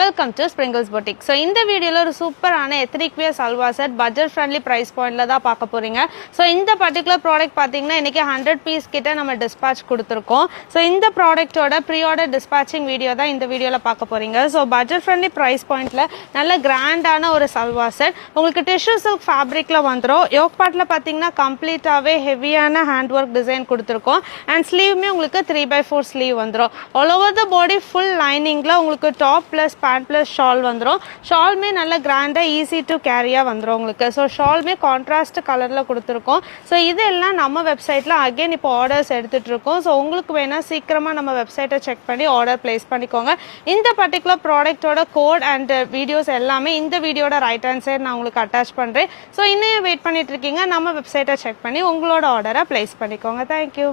Welcome to Sprinkles Boutique. So இந்த வீடியோல ஒரு சூப்பரான ethnic wear salwar set budget friendly price pointல தான் பார்க்க போறீங்க. So இந்த particular product பாத்தீங்கன்னா இன்னைக்கு 100 piece கிட்ட நம்ம dispatch கொடுத்திருக்கோம். So இந்த productோட pre-order dispatching video தான் இந்த வீடியோல பார்க்க போறீங்க. So budget friendly price pointல நல்ல கிராண்டான ஒரு salwar set. உங்களுக்கு tissue silk fabricல வந்துரும். yoke partல பாத்தீங்கன்னா கம்ப்ளீட்டாவே ஹெவியான hand work design கொடுத்திருக்கோம். And sleeve-மே உங்களுக்கு 3/4 sleeve வந்துரும். All over the body full liningல உங்களுக்கு top plus pant plus shawl வந்துரும். shawl மே நல்ல கிராண்டா ஈஸி டு கேரியா வந்துரும் உங்களுக்கு. ஸோ ஷால் மே கான்ட்ராஸ்ட் கலர்ல கொடுத்துருக்கோம். ஸோ இதெல்லாம் நம்ம வெப்சைட்ல அகைன் இப்போ ஆர்டர்ஸ் எடுத்துட்டு இருக்கோம். ஸோ உங்களுக்கு வேணா சீக்கிரமா நம்ம வெப்சைட்டை செக் பண்ணி ஆர்டர் பிளேஸ் பண்ணிக்கோங்க. இந்த பர்டிகுலர் ப்ராடக்ட்டோட கோட் அண்ட் வீடியோஸ் எல்லாமே இந்த வீடியோட ரைட் ஹேண்ட் சைடு நான் உங்களுக்கு அட்டாச் பண்றேன். ஸோ இன்னும் வெயிட் பண்ணிட்டு இருக்கீங்க, நம்ம வெப்சைட்டை செக் பண்ணி உங்களோட ஆர்டரை பிளேஸ் பண்ணிக்கோங்க. தேங்க்யூ.